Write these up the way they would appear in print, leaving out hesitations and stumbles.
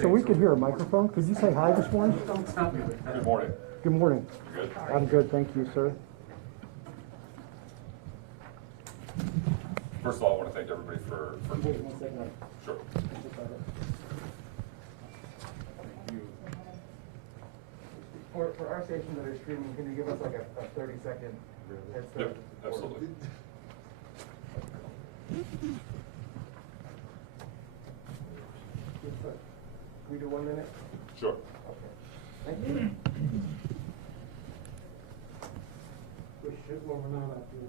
So we could hear a microphone. Could you say hi this morning? Good morning. Good morning. You good? I'm good, thank you, sir. First of all, I want to thank everybody for Wait 1 second. sure. For our stations that are streaming, can you give us like a 30-second head start? Yep, absolutely. Can we do 1 minute? Sure. Okay. Thank you. We should warm out after the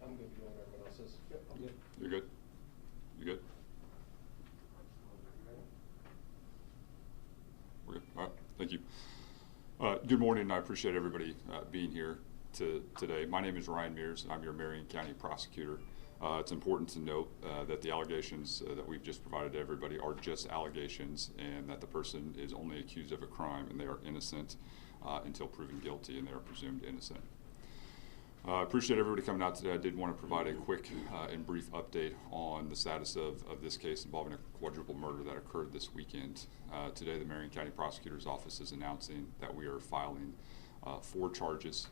I'm good. You want everyone else's? Yep. I'm good. You good? You good? We're good. All right. Thank you. Good morning. I appreciate everybody being here today. My name is Ryan Mears, and I'm your Marion County prosecutor. It's important to note that the allegations that we've just provided to everybody are just allegations, and that the person is only accused of a crime and they are innocent until proven guilty, and they are presumed innocent. I appreciate everybody coming out today. I did want to provide a quick and brief update on the status of this case involving a quadruple murder that occurred this weekend. Today, the Marion County Prosecutor's Office is announcing that we are filing 4 charges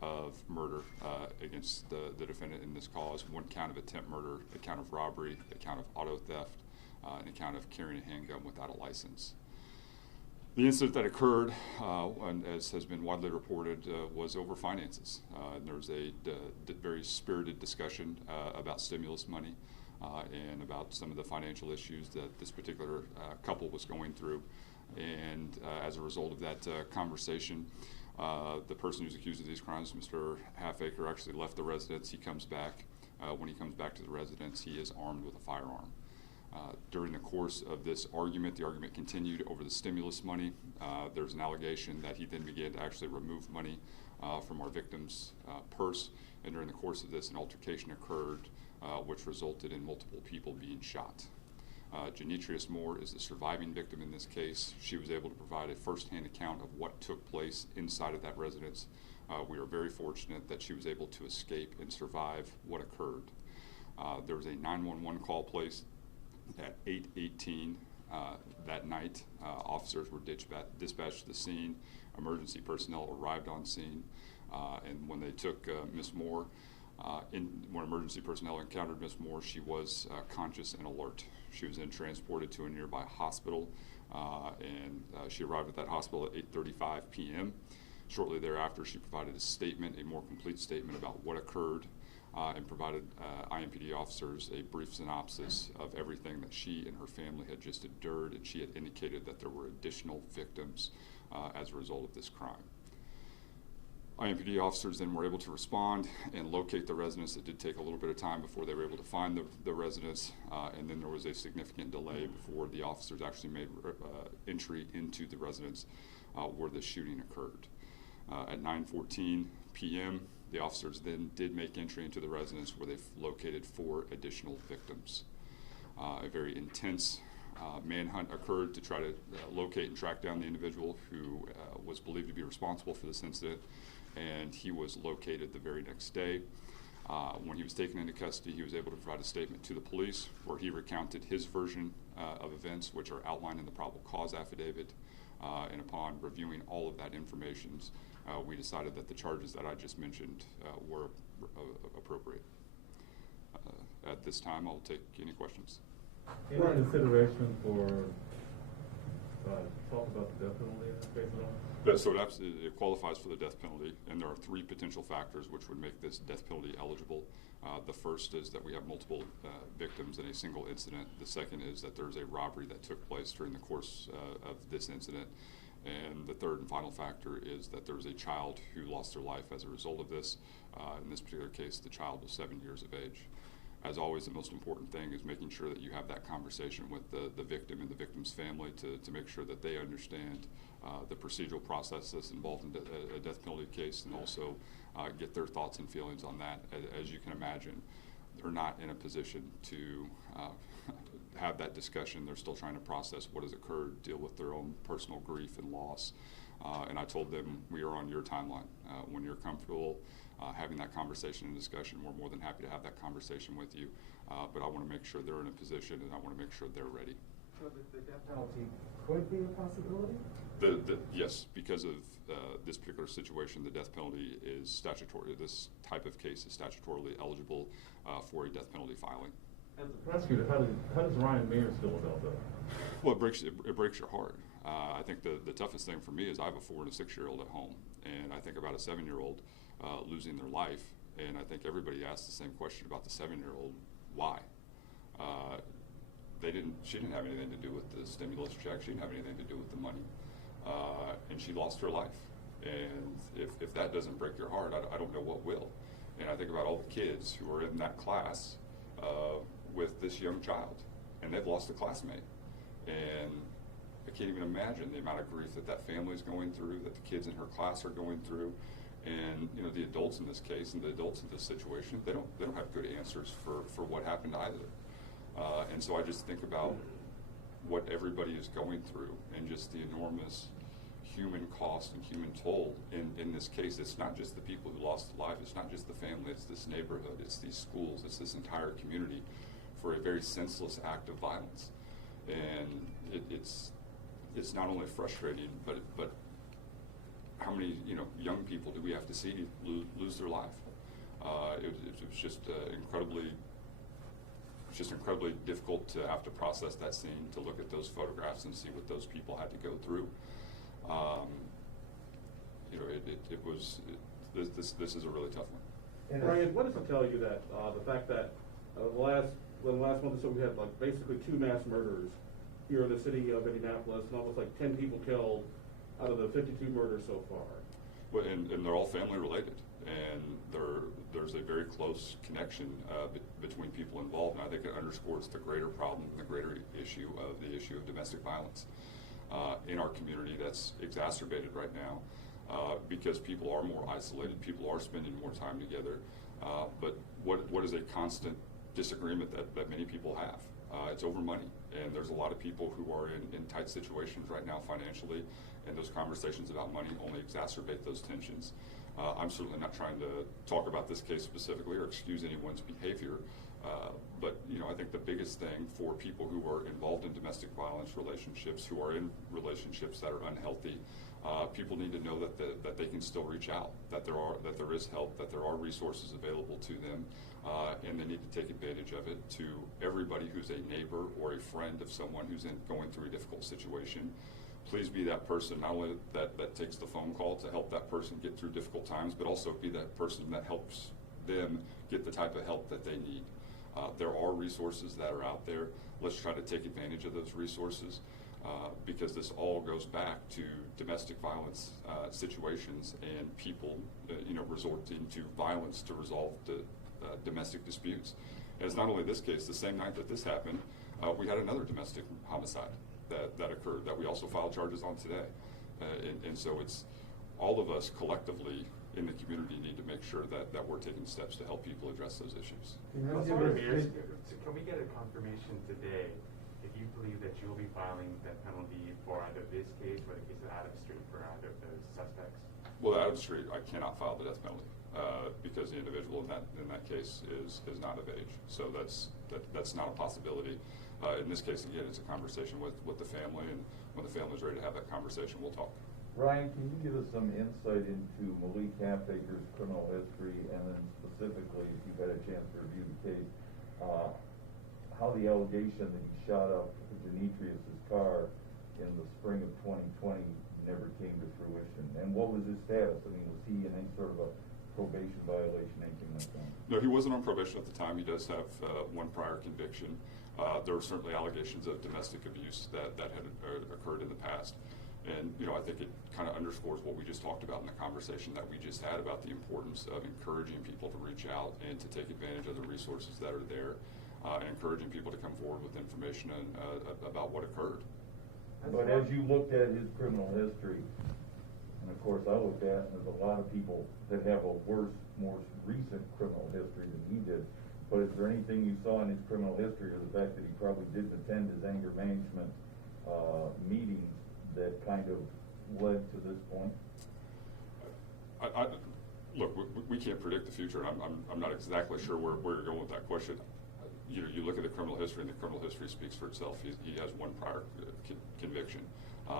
of murder against the defendant in this cause: 1 count of attempt murder, a count of robbery, a count of auto theft, and a count of carrying a handgun without a license. The incident that occurred, and as has been widely reported, was over finances. There was a very spirited discussion about stimulus money and about some of the financial issues that this particular couple was going through. And as a result of that conversation, the person who's accused of these crimes, Mr. Halfacre, actually left the residence. He comes back. When he comes back to the residence, he is armed with a firearm. During the course of this argument, the argument continued over the stimulus money. There's an allegation that he then began to actually remove money from our victim's purse, and during the course of this, an altercation occurred which resulted in multiple people being shot. Genetrius Moore is the surviving victim in this case. She was able to provide a first-hand account of what took place inside of that residence. We are very fortunate that she was able to escape and survive what occurred. There was a 911 call placed at 8:18 that night. Officers were dispatched to the scene. Emergency personnel arrived on scene, and when they took Ms. Moore, when emergency personnel encountered Ms. Moore, she was conscious and alert. She was then transported to a nearby hospital, and she arrived at that hospital at 8:35 p.m. Shortly thereafter, she provided a statement, a more complete statement about what occurred, and provided IMPD officers a brief synopsis of everything that she and her family had just endured, and she had indicated that there were additional victims as a result of this crime. IMPD officers then were able to respond and locate the residence. It did take a little bit of time before they were able to find the residence, and then there was a significant delay before the officers actually made entry into the residence where the shooting occurred. At 9:14 p.m., the officers then did make entry into the residence where they located 4 additional victims. A very intense manhunt occurred to try to locate and track down the individual who was believed to be responsible for this incident, and he was located the very next day. When he was taken into custody, he was able to provide a statement to the police where he recounted his version of events, which are outlined in the probable cause affidavit, and upon reviewing all of that information, we decided that the charges that I just mentioned were appropriate. At this time, I'll take any questions. Any consideration for talk about the death penalty in this case at all? So it qualifies for the death penalty, and there are 3 potential factors which would make this death penalty eligible. The first is that we have multiple victims in a single incident. The second is that there's a robbery that took place during the course of this incident. And the third and final factor is that there's a child who lost their life as a result of this. In this particular case, the child was 7 years of age. As always, the most important thing is making sure that you have that conversation with the victim and the victim's family to make sure that they understand the procedural process that's involved in a death penalty case, and also get their thoughts and feelings on that. As you can imagine, they're not in a position to have that discussion. They're still trying to process what has occurred, deal with their own personal grief and loss. And I told them, we are on your timeline. When you're comfortable having that conversation and discussion, we're more than happy to have that conversation with you. But I want to make sure they're in a position, and I want to make sure they're ready. So the death penalty could be a possibility? Yes, because of this particular situation, the death penalty is statutory. This type of case is statutorily eligible for a death penalty filing. As a prosecutor, how does Ryan Mears feel about that? Well, it breaks your heart. I think the toughest thing for me is I have a 4- and a 6-year-old at home, and I think about a 7-year-old losing their life, and I think everybody asks the same question about the 7-year-old: why? She didn't have anything to do with the stimulus check. She didn't have anything to do with the money, and she lost her life. And if that doesn't break your heart, I don't know what will. And I think about all the kids who are in that class with this young child, and they've lost a classmate. And I can't even imagine the amount of grief that family is going through, that the kids in her class are going through. And you know, the adults in this case and the adults in this situation, they don't have good answers for what happened either. And so I just think about what everybody is going through and just the enormous human cost and human toll in this case. It's not just the people who lost their life, it's not just the family, it's this neighborhood, it's these schools, it's this entire community for a very senseless act of violence. And it's not only frustrating, but how many young people do we have to see lose their life? It was just incredibly difficult to have to process that scene, to look at those photographs and see what those people had to go through. This is a really tough one. Ryan, what does it tell you that the fact that last month or so we had like basically 2 mass murders here in the city of Indianapolis, and almost like 10 people killed out of the 52 murders so far? Well, and they're all family related, and there's a very close connection between people involved, and I think it underscores the greater problem, the greater issue of domestic violence in our community that's exacerbated right now because people are more isolated, people are spending more time together, but what is a constant disagreement that many people have? It's over money, and there's a lot of people who are in tight situations right now financially, and those conversations about money only exacerbate those tensions. I'm certainly not trying to talk about this case specifically or excuse anyone's behavior, but I think the biggest thing for people who are involved in domestic violence relationships, who are in relationships that are unhealthy, people need to know that they can still reach out, that there is help, that there are resources available to them, and they need to take advantage of it. To everybody who's a neighbor or a friend of someone who's going through a difficult situation, please be that person, not only that takes the phone call to help that person get through difficult times, but also be that person that helps them get the type of help that they need. There are resources that are out there. Let's try to take advantage of those resources because this all goes back to domestic violence situations and people resorting to violence to resolve the domestic disputes. And it's not only this case. The same night that this happened, we had another domestic homicide that occurred that we also filed charges on today. And so it's all of us collectively in the community need to make sure that we're taking steps to help people address those issues. Can we get a confirmation today if you believe that you'll be filing that penalty for either this case or the case of Adams Street for either of those suspects? Well, Adams Street, I cannot file the death penalty because the individual in that case is not of age. So that's not a possibility. In this case, again, it's a conversation with the family, and when the family's ready to have that conversation, we'll talk. Ryan, can you give us some insight into Malik Halfacre's criminal history, and then specifically, if you've had a chance to review the case, how the allegation that he shot up Demetrius's car in the spring of 2020 never came to fruition, and what was his status? I mean, was he in any sort of a probation violation, anything like that? No, he wasn't on probation at the time. He does have one prior conviction. There were certainly allegations of domestic abuse that had occurred in the past. And, I think it kind of underscores what we just talked about in the conversation that we just had about the importance of encouraging people to reach out and to take advantage of the resources that are there, and encouraging people to come forward with information about what occurred. But as you looked at his criminal history, and of course I looked at, and there's a lot of people that have a worse, more recent criminal history than he did. But is there anything you saw in his criminal history, or the fact that he probably didn't attend his anger management meetings, that kind of led to this point? Look, we can't predict the future, and I'm not exactly sure where you're going with that question. You know, you look at the criminal history, and the criminal history speaks for itself. He has one prior conviction.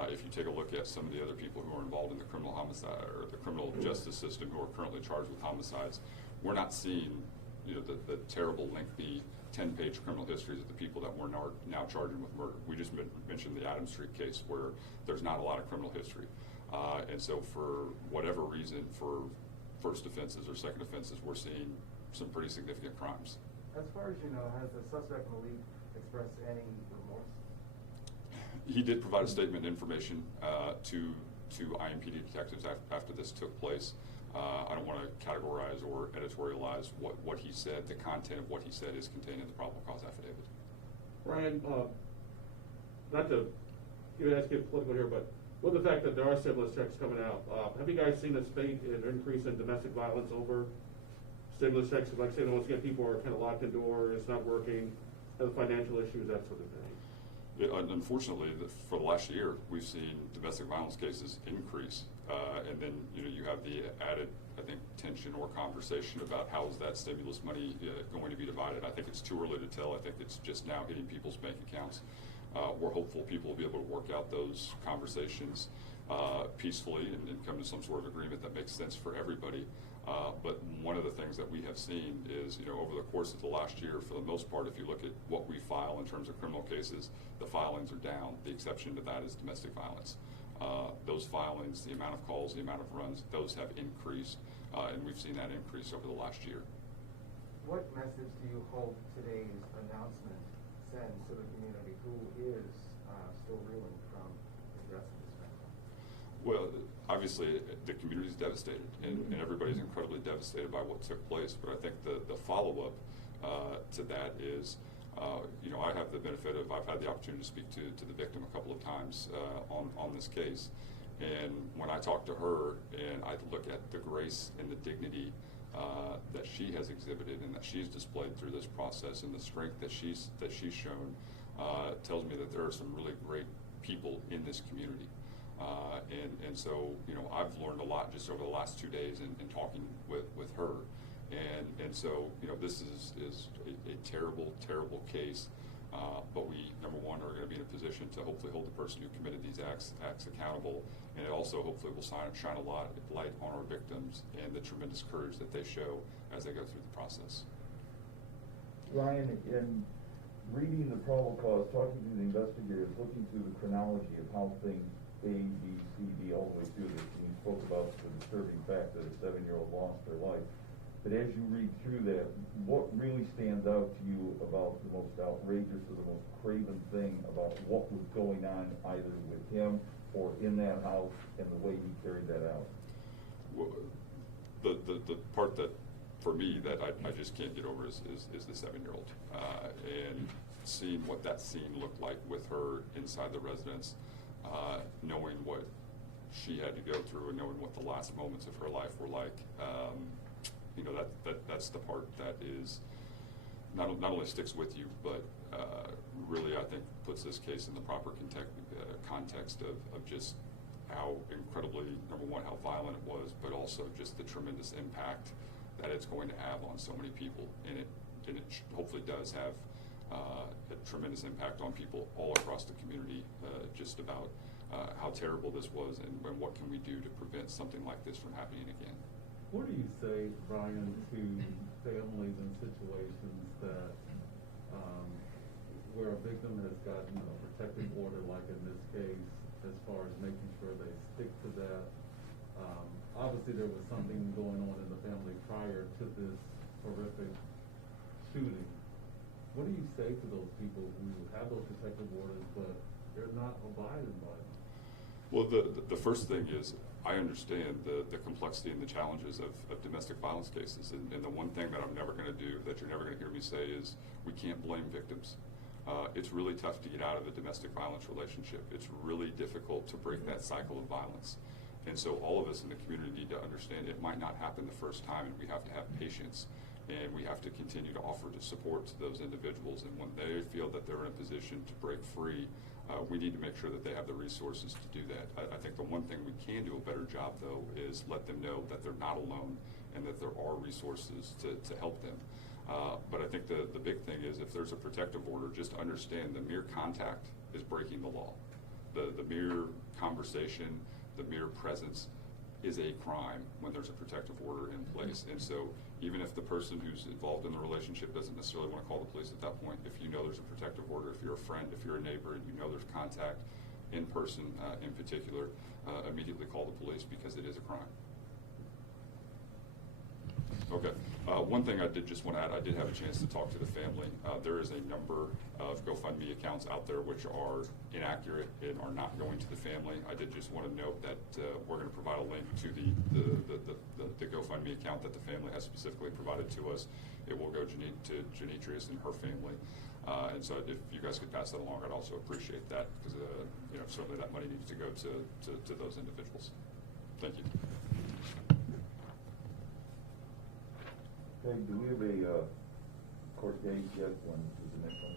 If you take a look at some of the other people who are involved in the criminal homicide or the criminal justice system who are currently charged with homicides, we're not seeing, you know, the terrible, lengthy 10-page criminal histories of the people that we're now charging with murder. We just mentioned the Adams Street case where there's not a lot of criminal history. And so for whatever reason, for first offenses or second offenses, we're seeing some pretty significant crimes. As far as you know, has the suspect Malik expressed any remorse? He did provide a statement information to IMPD detectives after this took place. I don't want to categorize or editorialize what he said. The content of what he said is contained in the probable cause affidavit. Ryan, not to ask you political here, but with the fact that there are stimulus checks coming out, have you guys seen a spate and increase in domestic violence over stimulus checks? Like say, once again, people are kind of locked indoors, it's not working, have financial issues, that sort of thing. Yeah, unfortunately, for the last year, we've seen domestic violence cases increase, and then you have the added, I think, tension or conversation about how is that stimulus money going to be divided. I think it's too early to tell. I think it's just now hitting people's bank accounts. We're hopeful people will be able to work out those conversations peacefully and come to some sort of agreement that makes sense for everybody. But one of the things that we have seen is, over the course of the last year, for the most part, if you look at what we file in terms of criminal cases, the filings are down. The exception to that is domestic violence. Those filings, the amount of calls, the amount of runs, those have increased, and we've seen that increase over the last year. What message do you hope today's announcement sends to the community who is still reeling from the rest of this spectrum? Well, obviously, the community is devastated, and everybody's incredibly devastated by what took place. But I think the follow-up to that is, I have the benefit of, I've had the opportunity to speak to the victim a couple of times on this case. And when I talk to her and I look at the grace and the dignity that she has exhibited and that she's displayed through this process, and the strength that she's shown, tells me that there are some really great people in this community. And so, I've learned a lot just over the last 2 days in talking with her. And so, this is a terrible, terrible case. But we, number one, are going to be in a position to hopefully hold the person who committed these acts accountable. And it also hopefully will shine a light on our victims and the tremendous courage that they show as they go through the process. Ryan, in reading the probable cause, talking to the investigators, looking through the chronology of how things A, B, C, D, all the way through this, and you spoke about the disturbing fact that a 7-year-old lost their life. But as you read through that, what really stands out to you about the most outrageous or the most craven thing about what was going on either with him or in that house and the way he carried that out? Well, the part that, for me, that I just can't get over is the 7-year-old. And seeing what that scene looked like with her inside the residence, knowing what she had to go through and knowing what the last moments of her life were like, that's the part that is not only sticks with you, but really I think puts this case in the proper context of just how incredibly, number one, how violent it was, but also just the tremendous impact that it's going to have on so many people. And it hopefully does have a tremendous impact on people all across the community, just about how terrible this was and what can we do to prevent something like this from happening again. What do you say, Brian, to families in situations that where a victim has gotten a protective order, like in this case, as far as making sure they stick to that? Obviously, there was something going on in the family prior to this horrific shooting. What do you say to those people who have those protective orders, but they're not abiding by them? Well, the first thing is, I understand the complexity and the challenges of domestic violence cases. And the one thing that I'm never going to do, that you're never going to hear me say, is we can't blame victims. It's really tough to get out of a domestic violence relationship. It's really difficult to break that cycle of violence. And so all of us in the community need to understand it might not happen the first time, and we have to have patience, and we have to continue to offer the support to those individuals. And when they feel that they're in a position to break free, we need to make sure that they have the resources to do that. I think the one thing we can do a better job, though, is let them know that they're not alone and that there are resources to help them. But I think the big thing is, if there's a protective order, just understand the mere contact is breaking the law. The mere conversation, the mere presence is a crime when there's a protective order in place. And so even if the person who's involved in the relationship doesn't necessarily want to call the police at that point, if you know there's a protective order, if you're a friend, if you're a neighbor, and you know there's contact in person in particular, immediately call the police, because it is a crime. Okay. One thing I did just want to add, I did have a chance to talk to the family. There is a number of GoFundMe accounts out there which are inaccurate and are not going to the family. I did just want to note that we're going to provide a link to the GoFundMe account that the family has specifically provided to us. It will go to Janitrius and her family. And so if you guys could pass that along, I'd also appreciate that, because certainly that money needs to go to those individuals. Thank you. Hey, do we have a court date yet? When is the next one?